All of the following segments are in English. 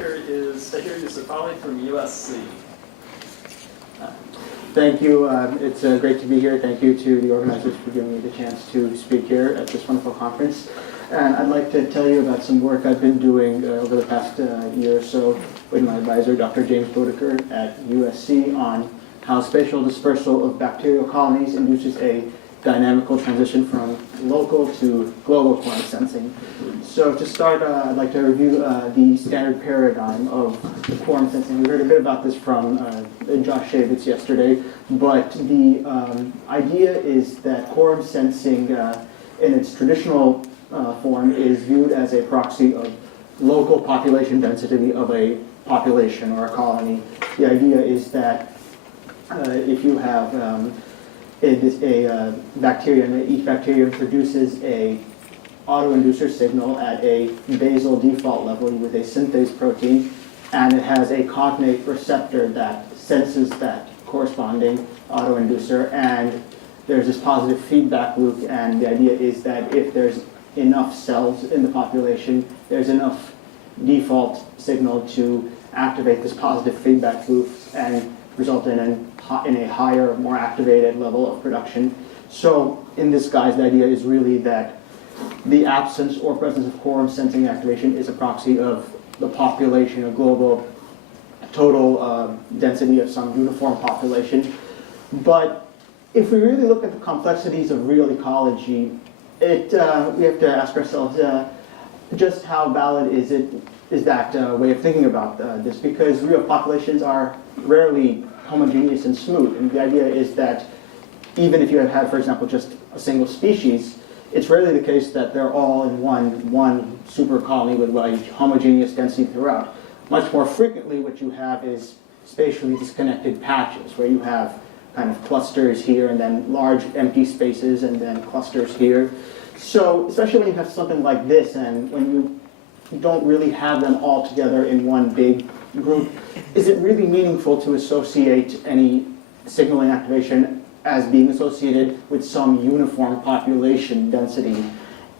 Here is Tahir Yusufaly from USC. Thank you. It's great to be here. Thank you to the organizers for giving me the chance to speak here at this wonderful conference. And I'd like to tell you about some work I've been doing over the past year or so with my advisor, Dr. James Bodeker at USC, on how spatial dispersal of bacterial colonies induces a dynamical transition from local to global quorum sensing. So to start, I'd like to review the standard paradigm of quorum sensing. We heard a bit about this from Josh Shavitz yesterday, but the idea is that quorum sensing in its traditional form is viewed as a proxy of local population density of a population or a colony. The idea is that if you have a bacteria, and each bacteria produces a autoinducer signal at a basal default level with a synthase protein, and it has a cognate receptor that senses that corresponding autoinducer, and there's this positive feedback loop, and the idea is that if there's enough cells in the population, there's enough default signal to activate this positive feedback loop and result in a higher, more activated level of production. So in this guise, the idea is really that the absence or presence of quorum sensing activation is a proxy of the population, a global total density of some uniform population. But if we really look at the complexities of real ecology, we have to ask ourselves just how valid is that way of thinking about this, because real populations are rarely homogeneous and smooth. And the idea is that even if you have had, for example, just a single species, it's rarely the case that they're all in one super colony with like homogeneous density throughout. Much more frequently, what you have is spatially disconnected patches, where you have kind of clusters here and then large empty spaces and then clusters here. So especially when you have something like this and when you don't really have them all together in one big group, is it really meaningful to associate any signaling activation as being associated with some uniform population density?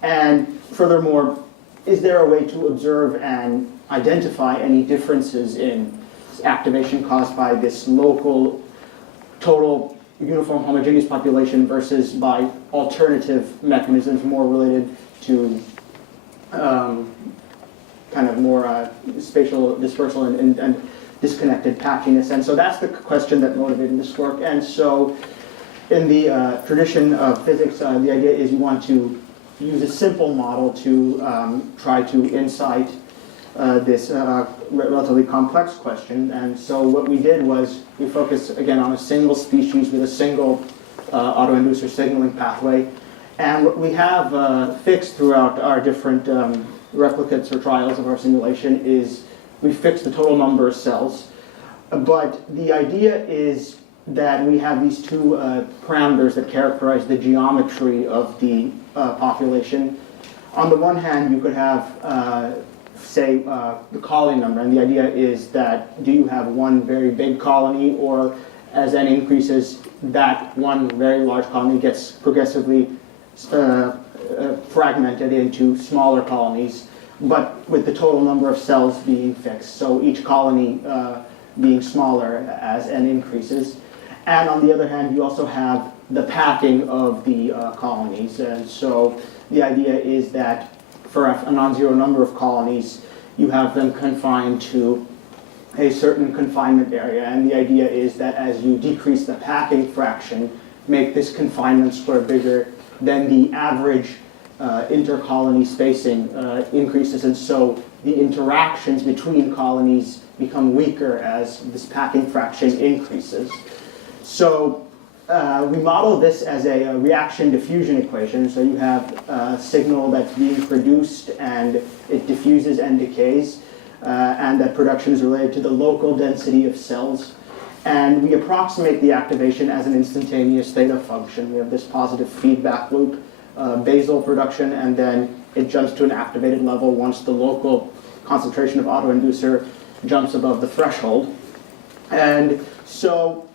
And furthermore, is there a way to observe and identify any differences in activation caused by this local total uniform homogeneous population versus by alternative mechanisms more related to kind of more spatial dispersal and disconnected patchiness? And so that's the question that motivated this work. And so in the tradition of physics, the idea is you want to use a simple model to try to insight this relatively complex question. And so what we did was we focused again on a single species with a single autoinducer signaling pathway. And what we have fixed throughout our different replicates or trials of our simulation is we fixed the total number of cells. But the idea is that we have these two parameters that characterize the geometry of the population. On the one hand, you could have say the colony number, and the idea is that do you have one very big colony, or as n increases, that one very large colony gets progressively fragmented into smaller colonies, but with the total number of cells being fixed, so each colony being smaller as n increases. And on the other hand, you also have the packing of the colonies, and so the idea is that for a non-zero number of colonies, you have them confined to a certain confinement area. And the idea is that as you decrease the packing fraction, make this confinement square bigger, then the average inter-colony spacing increases. And so the interactions between colonies become weaker as this packing fraction increases. So we model this as a reaction-diffusion equation. So you have a signal that's being produced and it diffuses and decays, and that production is related to the local density of cells. And we approximate the activation as an instantaneous theta function. We have this positive feedback loop, basal production, and then it jumps to an activated level once the local concentration of autoinducer jumps above the threshold. And so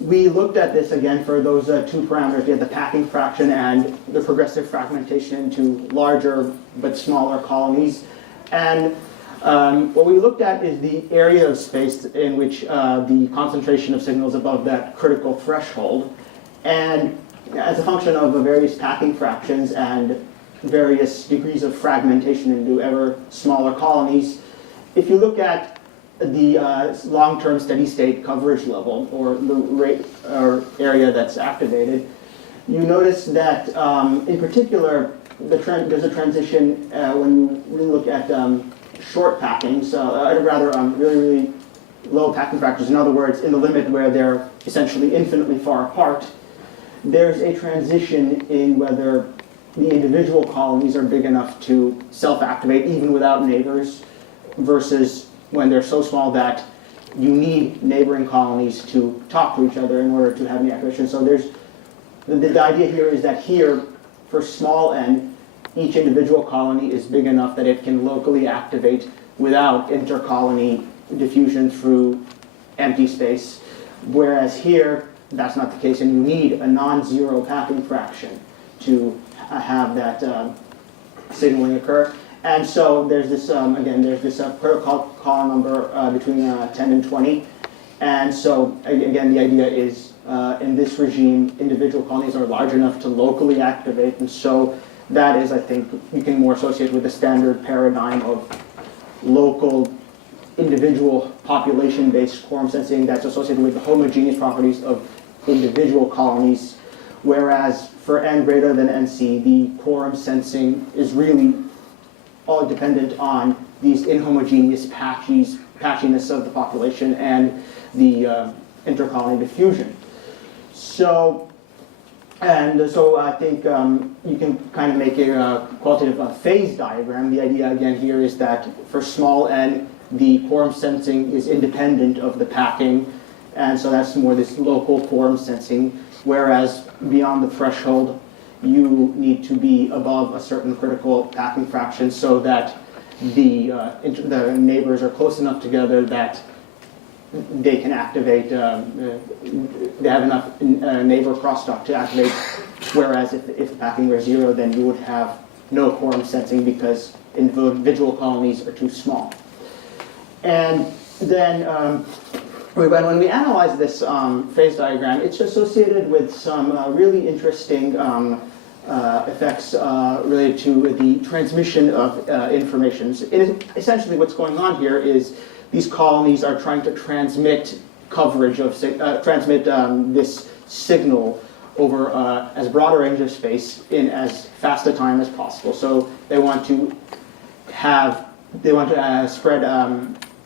we looked at this again for those two parameters. We had the packing fraction and the progressive fragmentation into larger but smaller colonies. And What we looked at is the area of space in which the concentration of signals above that critical threshold, and as a function of various packing fractions and various degrees of fragmentation into ever smaller colonies, if you look at the long-term steady-state coverage level, or the rate or area that's activated, you notice that in particular there's a transition when you really look at short packing, really low packing fractures. In other words, in the limit where they're essentially infinitely far apart, there's a transition in whether the individual colonies are big enough to self-activate even without neighbors, versus when they're so small that you need neighboring colonies to talk to each other in order to have any activation. So there's the idea here is that here, for small n, each individual colony is big enough that it can locally activate without intercolony diffusion through empty space, whereas here that's not the case, and you need a non-zero packing fraction to have that signaling occur. And so there's this, again, there's this protocol call number between 10 and 20. And so, again, the idea is in this regime, individual colonies are large enough to locally activate. And so that is, I think, you can more associate with the standard paradigm of local individual population-based quorum sensing that's associated with the homogeneous properties of individual colonies. Whereas for n greater than nc, the quorum sensing is really all dependent on these inhomogeneous patchiness of the population and the intercolony diffusion. So I think you can kind of make a qualitative phase diagram. The idea again here is that for small n, the quorum sensing is independent of the packing, and so that's more this local quorum sensing, whereas beyond the threshold, you need to be above a certain critical packing fraction so that the neighbors are close enough together that they can activate, they have enough neighbor crosstalk to activate, whereas if the packing were zero, then you would have no quorum sensing because individual colonies are too small. And then when we analyze this phase diagram, it's associated with some really interesting effects related to the transmission of information. Essentially what's going on here is these colonies are trying to transmit coverage of, this signal over as broad a range of space in as fast a time as possible. So they want to spread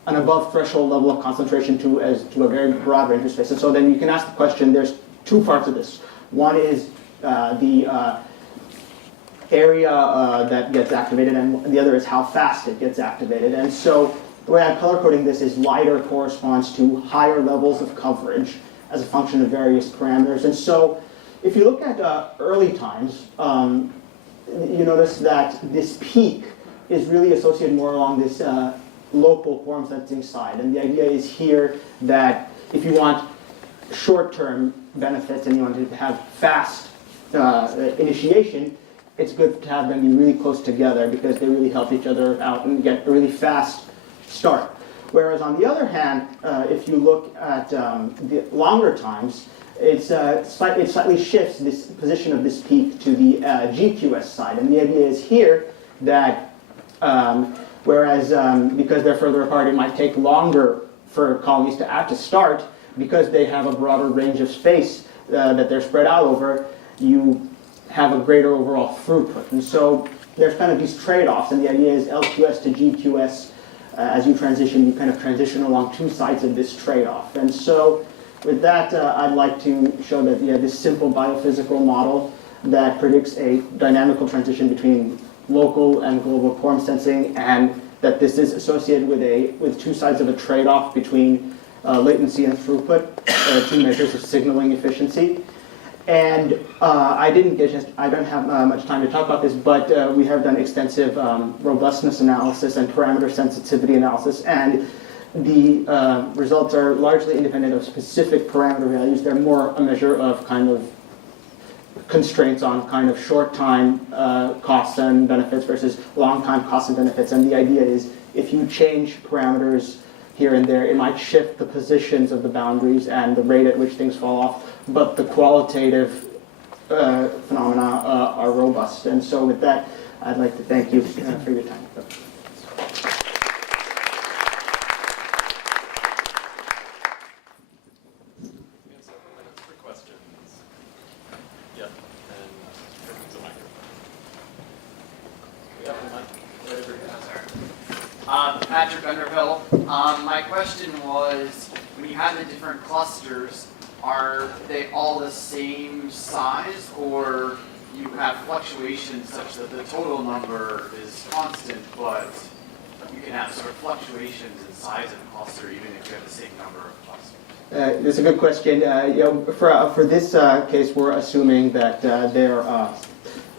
an above threshold level of concentration to a very broad range of space. And so then you can ask the question, there's two parts of this. One is the area that gets activated, and the other is how fast it gets activated. And so the way I'm color coding this is lighter corresponds to higher levels of coverage as a function of various parameters. And so if you look at early times, you notice that this peak is really associated more along this local quorum sensing side. And the idea is here that if you want short-term benefits and you want to have fast initiation, it's good to have them be really close together because they really help each other out and get a really fast start. Whereas on the other hand, if you look at the longer times, it slightly shifts this position of this peak to the GQS side. And the idea is here that whereas because they're further apart, it might take longer for colonies to start, because they have a broader range of space that they're spread out over, you have a greater overall throughput. And so there's kind of these trade-offs, and the idea is LQS to GQS, as you transition, you kind of transition along two sides of this trade-off. And so with that, I'd like to show that this simple biophysical model that predicts a dynamical transition between local and global quorum sensing, and that this is associated with two sides of a trade-off between latency and throughput, two measures of signaling efficiency. And I don't have much time to talk about this, but we have done extensive robustness analysis and parameter sensitivity analysis, and the results are largely independent of specific parameter values. They're more a measure of kind of constraints on kind of short time costs and benefits versus long time costs and benefits. And the idea is if you change parameters here and there, it might shift the positions of the boundaries and the rate at which things fall off, but the qualitative phenomena are robust. And so with that, I'd like to thank you for your time. Patrick Underhill. My question was, when you have the different clusters, are they all the same size, or you have fluctuations such that the total number is constant, but you can have sort of fluctuations in size of the cluster even if you have the same number of clusters? That's a good question. For this case, we're assuming that they're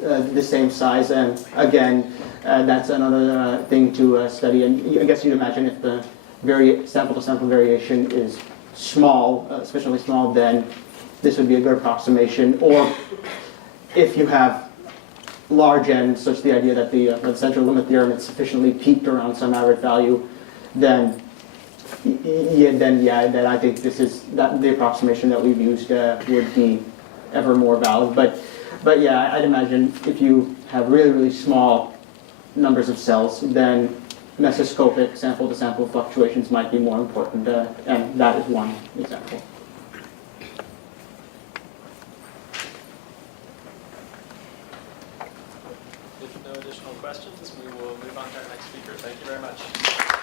the same size, and again, that's another thing to study. And I guess you'd imagine if the sample-to-sample variation is small, sufficiently small, then this would be a good approximation. Or if you have large n, such the idea that the central limit theorem is sufficiently peaked around some average value, then then I think the approximation that we've used would be ever more valid. But yeah, I'd imagine if you have really, really small numbers of cells, then mesoscopic sample-to-sample fluctuations might be more important, and that is one example. If no additional questions, we will move on to our next speaker. Thank you very much.